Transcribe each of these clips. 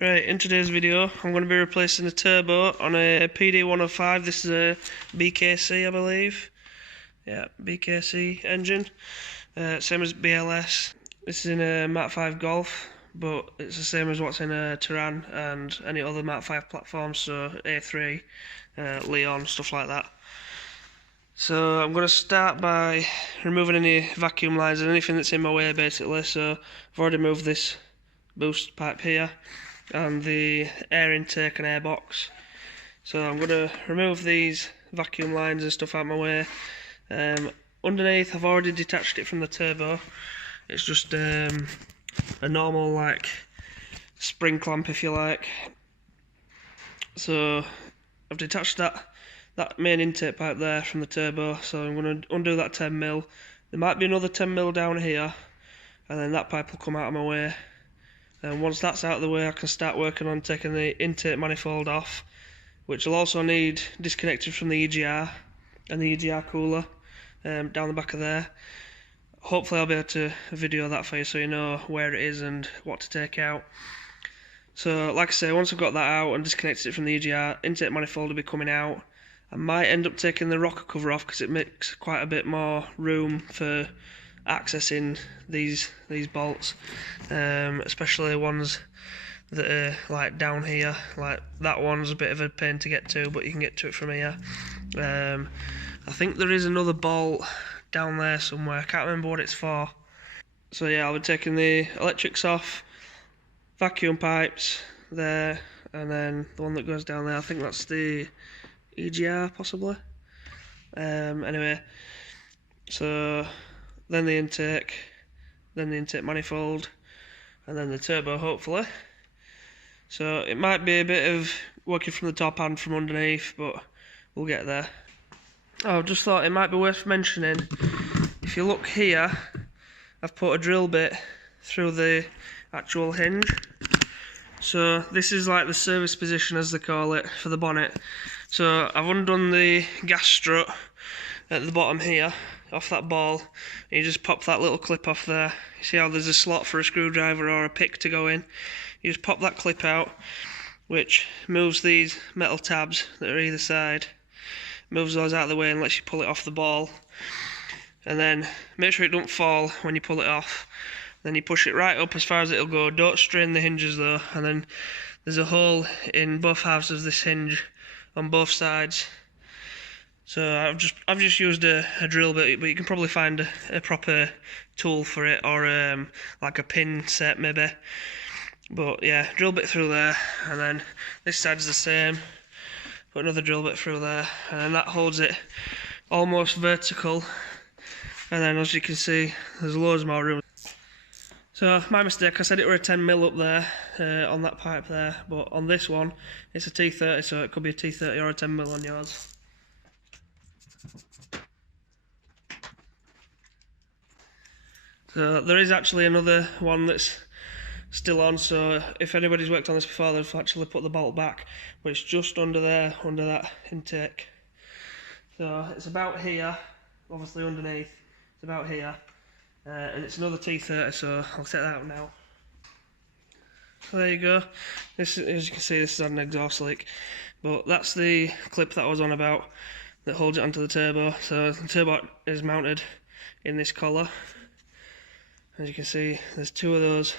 Right, in today's video I'm going to be replacing the turbo on a PD105. This is a BKC, I believe. Yeah, BKC engine. Same as BLS. This is in a Mark 5 Golf, but it's the same as what's in a Turan and any other Mark 5 platforms, so A3, Leon, stuff like that. So I'm going to start by removing any vacuum lines and anything that's in my way basically. So I've already moved this boost pipe here and the air intake and air box. So I'm going to remove these vacuum lines and stuff out of my way. Underneath I've already detached it from the turbo. It's just a normal like spring clamp if you like. So I've detached that main intake pipe there from the turbo, so I'm going to undo that 10mm. There might be another 10mm down here, and then that pipe will come out of my way. And once that's out of the way I can start working on taking the intake manifold off, which will also need disconnected from the EGR and the EGR cooler down the back of there. Hopefully I'll be able to video that for you so you know where it is and what to take out. So like I say, once I've got that out and disconnected it from the EGR, intake manifold will be coming out. I might end up taking the rocker cover off because it makes quite a bit more room for accessing these bolts, especially ones that are like down here. Like that one's a bit of a pain to get to, but you can get to it from here. I think there is another bolt down there somewhere, I can't remember what it's for. So yeah, I'll be taking the electrics off, vacuum pipes there, and then the one that goes down there, I think that's the EGR possibly. Anyway, so then the intake manifold, and then the turbo hopefully. So it might be a bit of working from the top and from underneath, but we'll get there. I just thought it might be worth mentioning, if you look here, I've put a drill bit through the actual hinge. So this is like the service position as they call it for the bonnet. So I've undone the gas strut at the bottom here off that ball, and you just pop that little clip off there. You see how there's a slot for a screwdriver or a pick to go in? You just pop that clip out, which moves these metal tabs that are either side, moves those out of the way and lets you pull it off the ball. And then make sure it don't fall when you pull it off. Then you push it right up as far as it'll go. Don't strain the hinges though. And then there's a hole in both halves of this hinge on both sides. So I've just used a drill bit, but you can probably find a proper tool for it, or like a pin set maybe. But yeah, drill bit through there, and then this side's the same. Put another drill bit through there, and then that holds it almost vertical. And then as you can see, there's loads more room. So my mistake, I said it were a 10mm up there on that pipe there, but on this one it's a T30, so it could be a T30 or a 10mm on yours. So there is actually another one that's still on, so if anybody's worked on this before they've actually put the bolt back, but it's just under there, under that intake. So it's about here, obviously underneath, it's about here. And it's another T30, so I'll take that out now. So there you go. This, as you can see, this is an exhaust leak, but that's the clip that I was on about that holds it onto the turbo. So the turbo is mounted in this collar. As you can see, there's two of those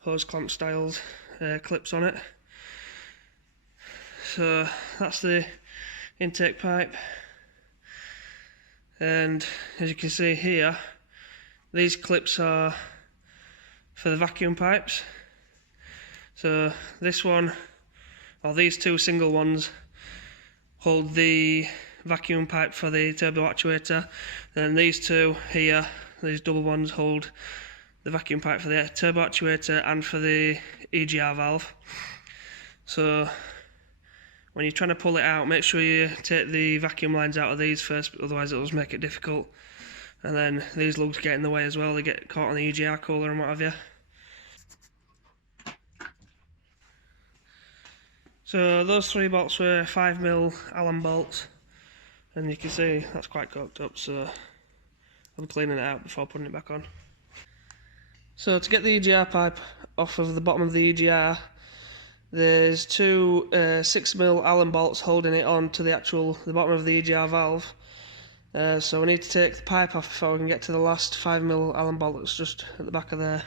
hose clamp styles clips on it. So that's the intake pipe, and as you can see here, these clips are for the vacuum pipes. So this one, or these two single ones, hold the vacuum pipe for the turbo actuator. Then these two here, these double ones, hold the vacuum pipe for the turbo actuator and for the EGR valve. So when you're trying to pull it out, make sure you take the vacuum lines out of these first, otherwise it'll just make it difficult. And then these lugs get in the way as well, they get caught on the EGR cooler and what have you. So those three bolts were 5mm Allen bolts, and you can see that's quite cocked up, so I'll be cleaning it out before putting it back on. So to get the EGR pipe off of the bottom of the EGR, there's two 6mm Allen bolts holding it on to the bottom of the EGR valve. So we need to take the pipe off before we can get to the last 5mm Allen bolt that's just at the back of there.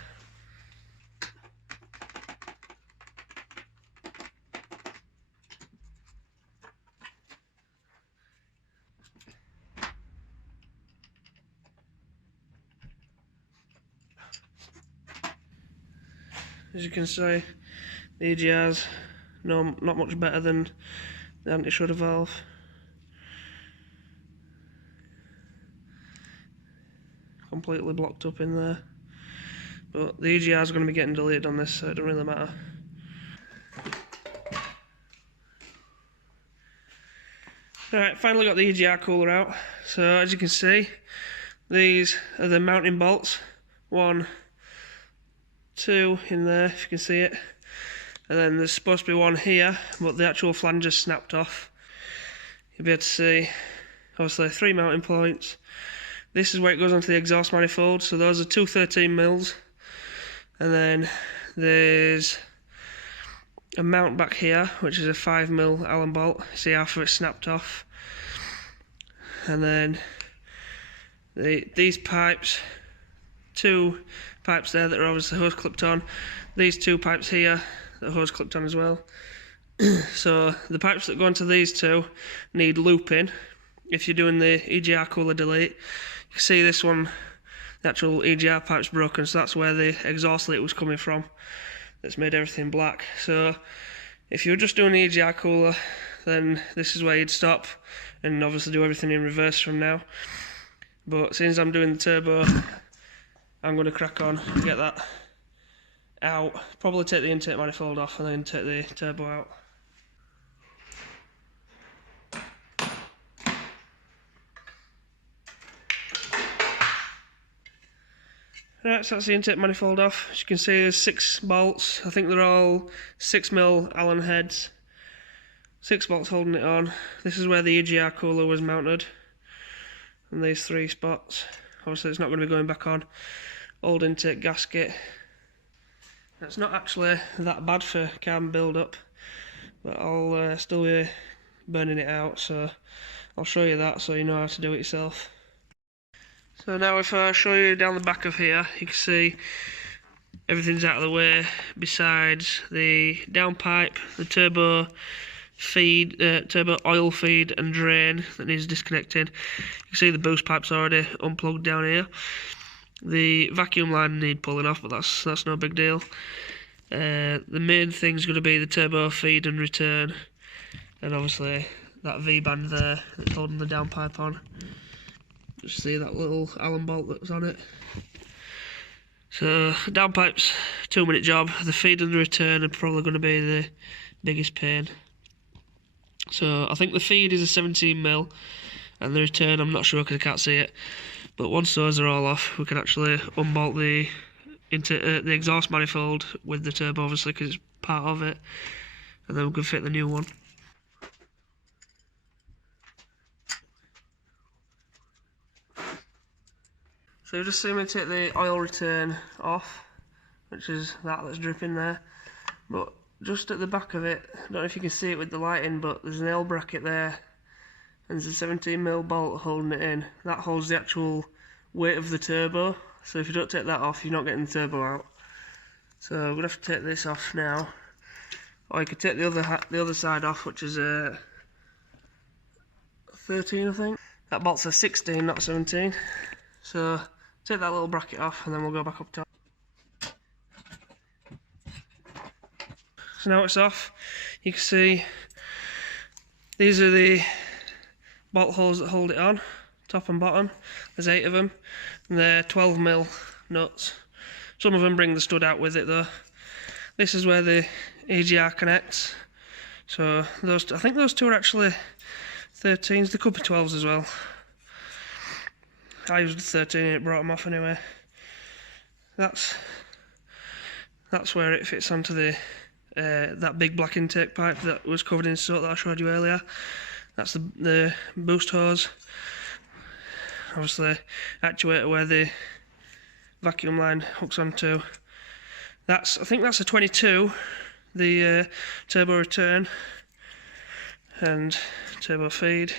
As you can see, the EGR's not much better than the anti-shudder valve. Completely blocked up in there. But the EGR is going to be getting deleted on this, so it doesn't really matter. Alright, finally got the EGR cooler out. So as you can see, these are the mounting bolts. 1, 2 in there, if you can see it. And then there's supposed to be one here, but the actual flange is snapped off. You'll be able to see, obviously, 3 mounting points. This is where it goes onto the exhaust manifold, so those are two 13mm. And then there's a mount back here, which is a 5mm Allen bolt. See half of it snapped off. And then these pipes, 2 pipes there that are obviously hose clipped on. These 2 pipes here that are hose clipped on as well. So the pipes that go into these 2 need looping if you're doing the EGR cooler delete. You can see this one, the actual EGR pipe's broken, so that's where the exhaust leak was coming from. That's made everything black. So if you're just doing the EGR cooler, then this is where you'd stop and obviously do everything in reverse from now. But since I'm doing the turbo, I'm going to crack on and get that out. Probably take the intake manifold off and then take the turbo out. Right, so that's the intake manifold off. As you can see, there's 6 bolts. I think they're all 6mm Allen heads. 6 bolts holding it on. This is where the EGR cooler was mounted. And these 3 spots. Obviously it's not going to be going back on. Old intake gasket. It's not actually that bad for carbon build-up, but I'll still be burning it out, so I'll show you that so you know how to do it yourself. So now if I show you down the back of here, you can see everything's out of the way besides the downpipe, the turbo feed, turbo oil feed and drain that needs disconnecting. You can see the boost pipe's already unplugged down here. The vacuum line need pulling off, but that's no big deal. The main thing's going to be the turbo feed and return, and obviously that V-band there that's holding the downpipe on. Just see that little Allen bolt that was on it. So downpipe's 2-minute job. The feed and the return are probably going to be the biggest pain. So I think the feed is a 17mm, and the return I'm not sure because I can't see it. But once those are all off, we can actually unbolt the exhaust manifold with the turbo, obviously, because it's part of it, and then we can fit the new one. So you've just seen me take the oil return off, which is that's dripping there. But just at the back of it, I don't know if you can see it with the lighting, but there's an L bracket there, and there's a 17mm bolt holding it in. That holds the actual weight of the turbo, so if you don't take that off, you're not getting the turbo out. So we're gonna have to take this off now, or you could take the other side off, which is a 13, I think. That bolt's a 16, not 17. So take that little bracket off, and then we'll go back up top. So now it's off. You can see these are the bolt holes that hold it on, top and bottom. There's 8 of them, and they're 12mm nuts. Some of them bring the stud out with it though. This is where the EGR connects. So those, I think those 2 are actually 13s. They could be 12s as well. I used the 13 and it brought them off anyway. That's where it fits onto the that big black intake pipe that was covered in soot that I showed you earlier. That's the boost hose. Obviously, actuator where the vacuum line hooks onto. I think that's a 22. the turbo return and turbo feed,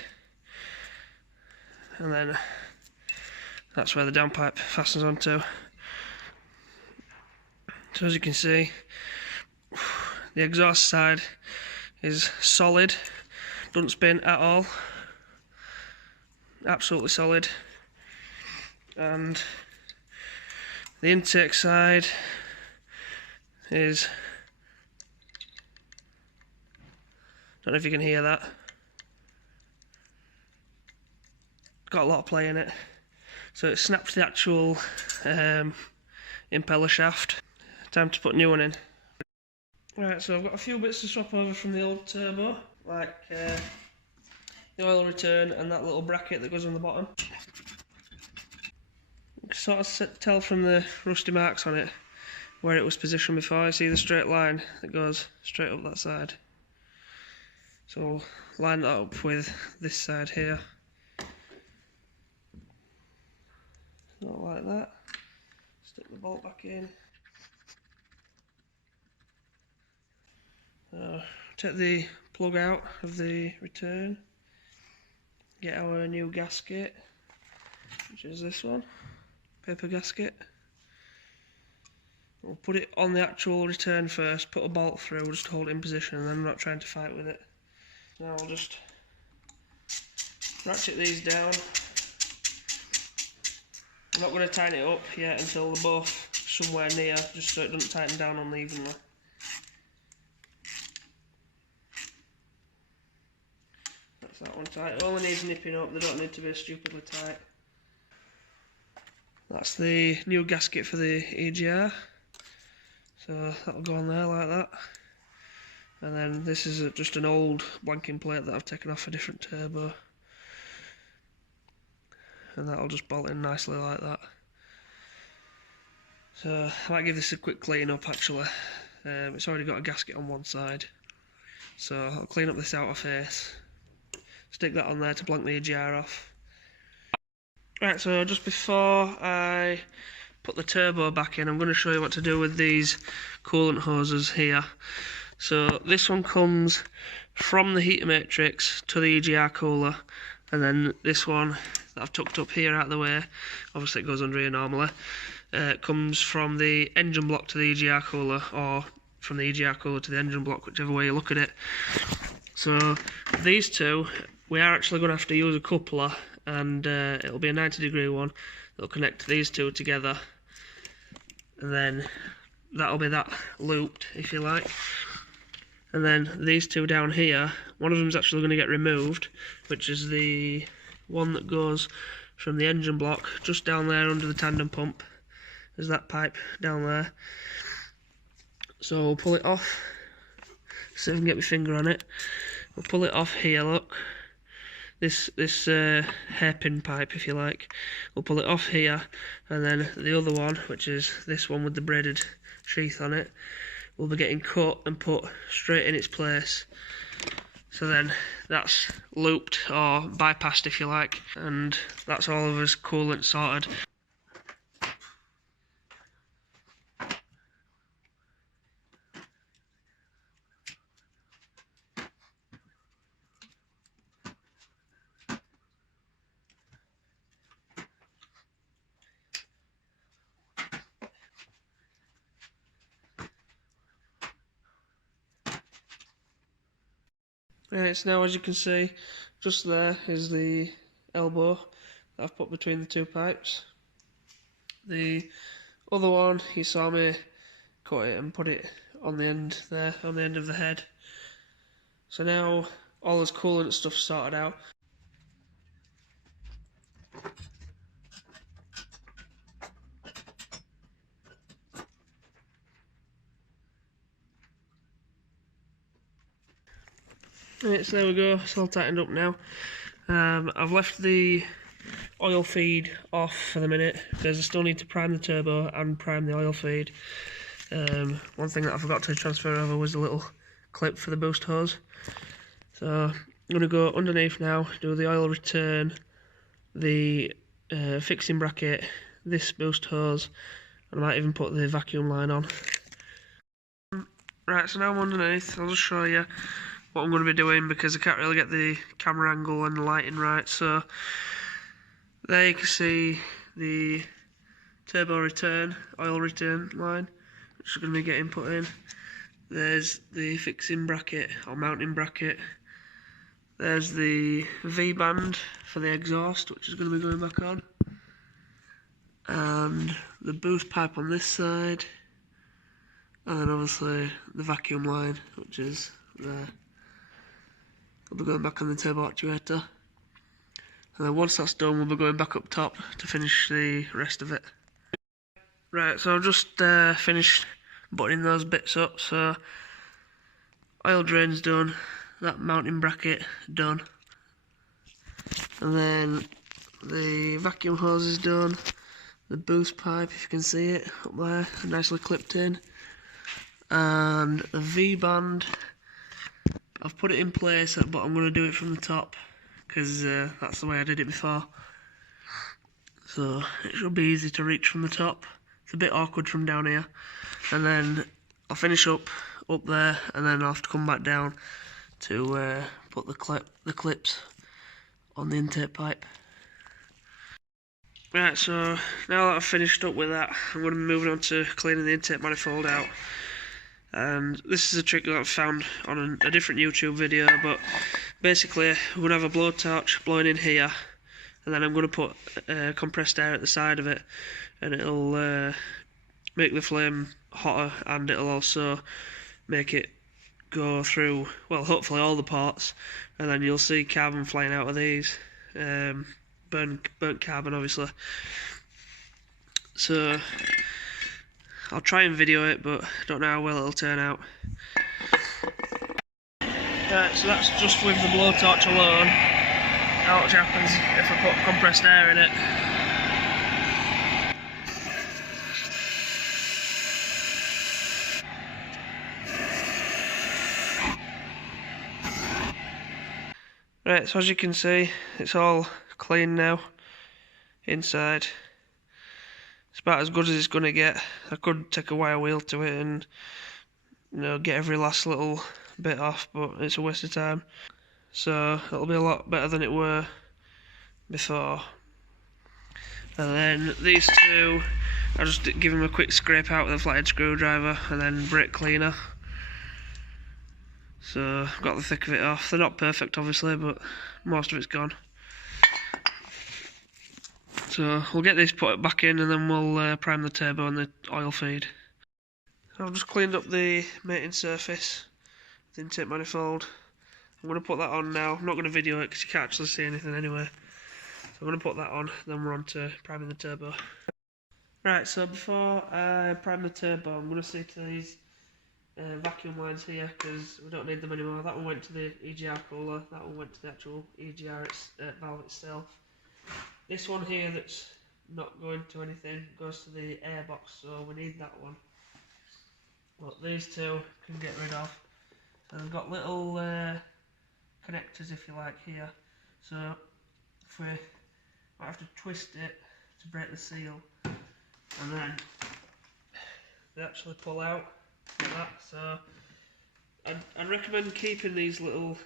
and then that's where the downpipe fastens onto. So as you can see, the exhaust side is solid, doesn't spin at all, absolutely solid, and the intake side is, don't know if you can hear that, got a lot of play in it, so it snaps the actual impeller shaft. Time to put a new one in. Right, so I've got a few bits to swap over from the old turbo, like the oil return and that little bracket that goes on the bottom. You can sort of tell from the rusty marks on it where it was positioned before. You see the straight line that goes straight up that side. So we'll line that up with this side here. Not like that. Stick the bolt back in. Take the plug out of the return, get our new gasket, which is this one, paper gasket. We'll put it on the actual return first, put a bolt through, just hold it in position, and then I'm not trying to fight with it. Now I'll just ratchet these down. I'm not going to tighten it up yet until they're both somewhere near, just so it doesn't tighten down unevenly. That's that one tight. It only needs nipping up, they don't need to be stupidly tight. That's the new gasket for the EGR. So that'll go on there like that. And then this is just an old blanking plate that I've taken off a different turbo. And that'll just bolt in nicely like that. So I might give this a quick clean up actually. It's already got a gasket on one side. So I'll clean up this outer face. Stick that on there to blank the EGR off. Right, so just before I put the turbo back in, I'm going to show you what to do with these coolant hoses here. So this one comes from the heater matrix to the EGR cooler, and then this one that I've tucked up here out of the way, obviously it goes under here normally, comes from the engine block to the EGR cooler, or from the EGR cooler to the engine block, whichever way you look at it. So these two, we are actually going to have to use a coupler, and it'll be a 90-degree one that'll connect these two together, and then that'll be that looped, if you like. And then these two down here, one of them's actually going to get removed, which is the one that goes from the engine block just down there under the tandem pump. There's that pipe down there. So we'll pull it off, see if I can get my finger on it. We'll pull it off here, look. This hairpin pipe, if you like. We'll pull it off here, and then the other one, which is this one with the braided sheath on it, will be getting cut and put straight in its place. So then that's looped or bypassed, if you like, and that's all of us coolant sorted. Right, so now as you can see, just there is the elbow that I've put between the two pipes. The other one, you saw me cut it and put it on the end there, on the end of the head. So now all this coolant stuff's sorted out. Right, so there we go, it's all tightened up now. I've left the oil feed off for the minute because I still need to prime the turbo and prime the oil feed. One thing that I forgot to transfer over was the little clip for the boost hose. So I'm going to go underneath now, do the oil return, the fixing bracket, this boost hose, and I might even put the vacuum line on. Right, so now I'm underneath. I'll just show you what I'm going to be doing because I can't really get the camera angle and the lighting right. So there you can see the turbo return, oil return line, which is going to be getting put in. There's the fixing bracket or mounting bracket. There's the V-band for the exhaust, which is going to be going back on. And the boost pipe on this side. And then obviously the vacuum line, which is there. We'll be going back on the turbo actuator. And then once that's done, we'll be going back up top to finish the rest of it. Right, so I've just finished buttoning those bits up. So oil drain's done, that mounting bracket done, and then the vacuum hose is done, the boost pipe, if you can see it up there, nicely clipped in, and the V-band, I've put it in place, but I'm going to do it from the top because that's the way I did it before, so it should be easy to reach from the top. It's a bit awkward from down here, and then I'll finish up there, and then I'll have to come back down to put the clips on the intake pipe. Right, so now that I've finished up with that, I'm going to be moving on to cleaning the intake manifold out. And this is a trick that I've found on a different YouTube video, but basically we're going to have a blowtorch blowing in here, and then I'm going to put compressed air at the side of it, and it'll make the flame hotter, and it'll also make it go through, well, hopefully all the parts, and then you'll see carbon flying out of these, burnt carbon obviously. So I'll try and video it, but don't know how well it'll turn out. Right, so that's just with the blowtorch alone. Now what happens if I put compressed air in it. Right, so as you can see, it's all clean now, inside. It's about as good as it's going to get. I could take a wire wheel to it and, you know, get every last little bit off, but it's a waste of time. So it'll be a lot better than it were before. And then these two, I'll just give them a quick scrape out with a flathead screwdriver and then brake cleaner. So I've got the thick of it off. They're not perfect obviously, but most of it's gone. So we'll get this put back in, and then we'll prime the turbo and the oil feed. I've just cleaned up the mating surface, the intake manifold. I'm going to put that on now. I'm not going to video it because you can't actually see anything anyway. So I'm going to put that on, then we're on to priming the turbo. Right, so before I prime the turbo, I'm going to see to these vacuum lines here, because we don't need them anymore. That one went to the EGR cooler, that one went to the actual EGR valve itself. This one here that's not going to anything goes to the air box, so we need that one. But these two can get rid of. So they've got little connectors, if you like, here. So if we might have to twist it to break the seal, and then they actually pull out like that. So I'd recommend keeping these little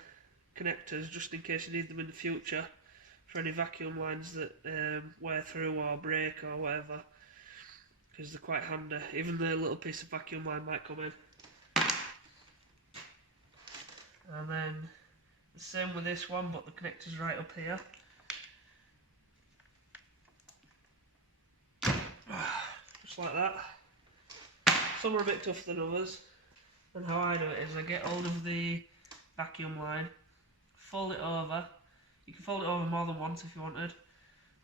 connectors just in case you need them in the future for any vacuum lines that wear through or break or whatever, because they're quite handy. Even the little piece of vacuum line might come in. And then the same with this one, but the connector's right up here. Just like that. Some are a bit tougher than others, and how I do it is I get hold of the vacuum line, fold it over. You can fold it over more than once if you wanted.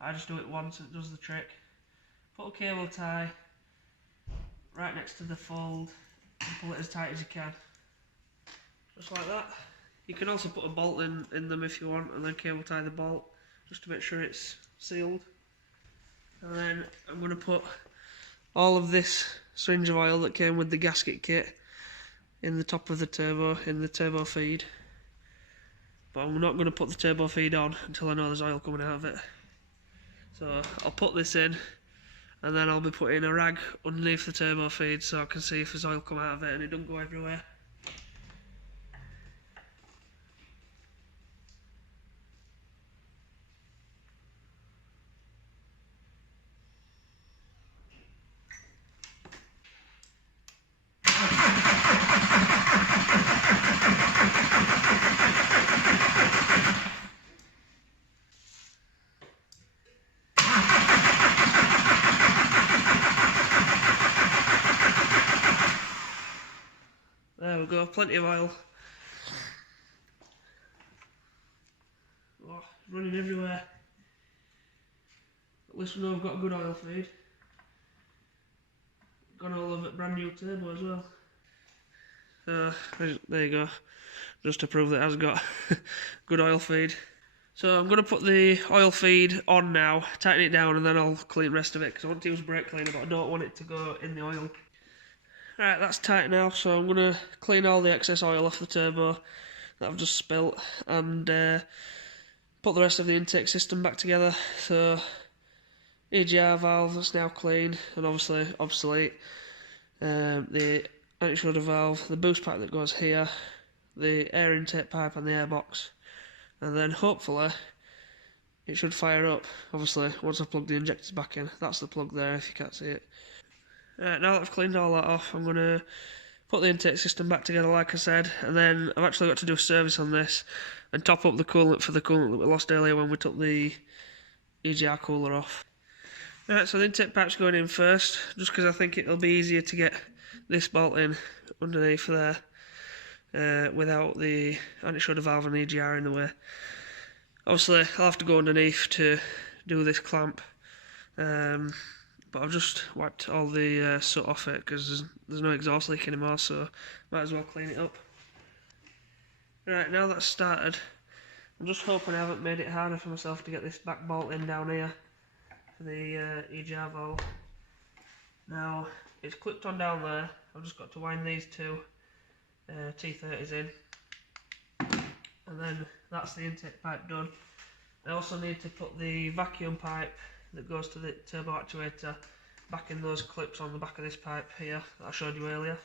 I just do it once and it does the trick. Put a cable tie right next to the fold and pull it as tight as you can. Just like that. You can also put a bolt in them if you want, and then cable tie the bolt just to make sure it's sealed. And then I'm going to put all of this syringe of oil that came with the gasket kit in the top of the turbo, in the turbo feed. But I'm not going to put the turbo feed on until I know there's oil coming out of it. So I'll put this in, and then I'll be putting a rag underneath the turbo feed so I can see if there's oil come out of it and it don't go everywhere. There we go, plenty of oil. Oh, running everywhere. At least we know I've got a good oil feed. Gone all over brand new turbo as well. There you go, just to prove that it has got good oil feed. So I'm going to put the oil feed on now, tighten it down, and then I'll clean the rest of it because I want to use brake cleaner but I don't want it to go in the oil. Right, that's tight now, so I'm going to clean all the excess oil off the turbo that I've just spilt and put the rest of the intake system back together. So EGR valve that's now clean and obviously obsolete, the anti-shudder valve, the boost pipe that goes here, the air intake pipe and the airbox, and then hopefully it should fire up. Obviously once I plug the injectors back in. That's the plug there if you can't see it. Right, now that I've cleaned all that off, I'm going to put the intake system back together like I said, and then I've actually got to do a service on this and top up the coolant for the coolant that we lost earlier when we took the EGR cooler off. Right, so the intake pipe's going in first, just because I think it'll be easier to get this bolt in underneath there without the anti-shudder valve and EGR in the way. Obviously I'll have to go underneath to do this clamp, but I've just wiped all the soot off it because there's no exhaust leak anymore, so might as well clean it up. Right, now that's started, I'm just hoping I haven't made it harder for myself to get this back bolt in down here for the EGR valve. Now it's clipped on down there, I've just got to wind these two T30s in, and then that's the intake pipe done. I also need to put the vacuum pipe that goes to the turbo actuator back in those clips on the back of this pipe here that I showed you earlier.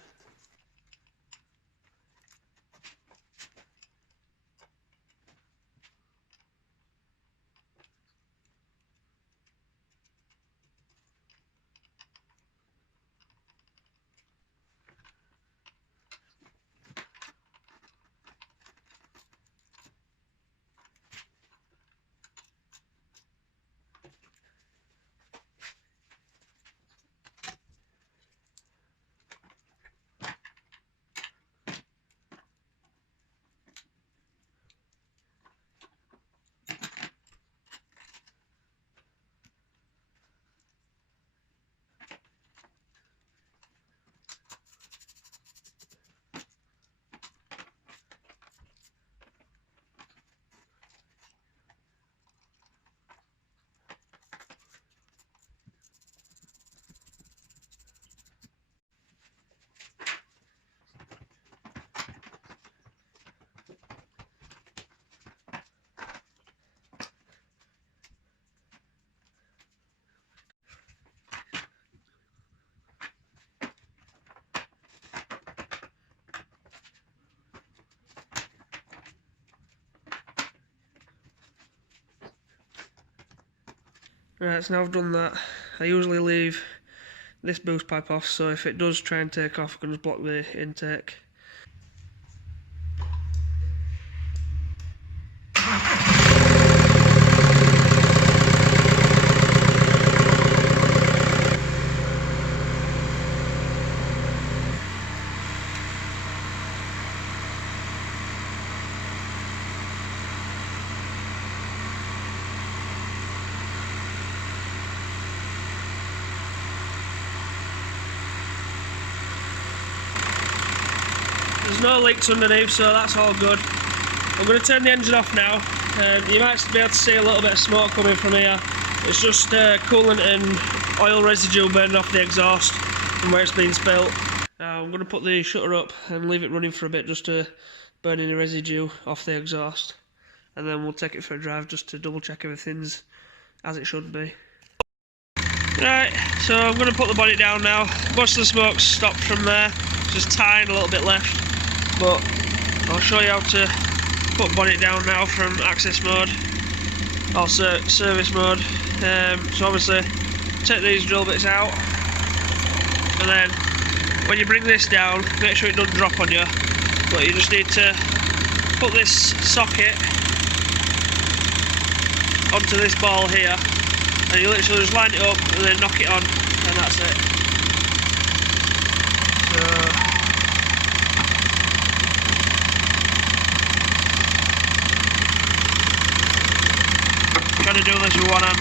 Right, so now I've done that, I usually leave this boost pipe off, so if it does try and take off I can just block the intake. There's no leaks underneath, so that's all good. I'm going to turn the engine off now. You might be able to see a little bit of smoke coming from here. It's just coolant and oil residue burning off the exhaust from where it's been spilt. Now I'm going to put the shutter up and leave it running for a bit just to burn any residue off the exhaust. And then we'll take it for a drive just to double check everything's as it should be. Right, so I'm going to put the bonnet down now. Most of the smoke's stopped from there, just tiny little bit left, but I'll show you how to put bonnet down now from access mode, or service mode. So obviously take these drill bits out, and then when you bring this down, make sure it doesn't drop on you, but you just need to put this socket onto this ball here, and you literally just line it up and then knock it on, and that's it. So I'm trying to do this with one hand.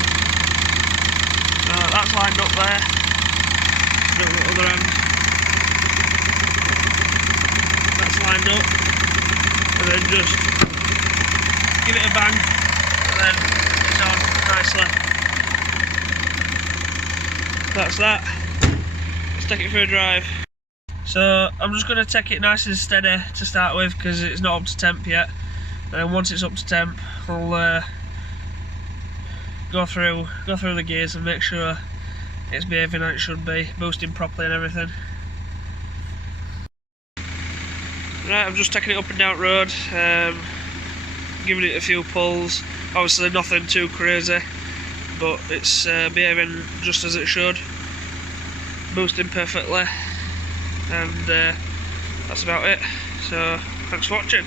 So that's lined up there. Do it with the other hand. That's lined up, and then just give it a bang, and then it's on nicely. That's that. Let's take it for a drive. So I'm just going to take it nice and steady to start with, because it's not up to temp yet, and once it's up to temp I'll go through the gears and make sure it's behaving like it should be, boosting properly and everything. Right, I'm just taking it up and down road, giving it a few pulls. Obviously nothing too crazy, but it's behaving just as it should, boosting perfectly, and that's about it. So thanks for watching.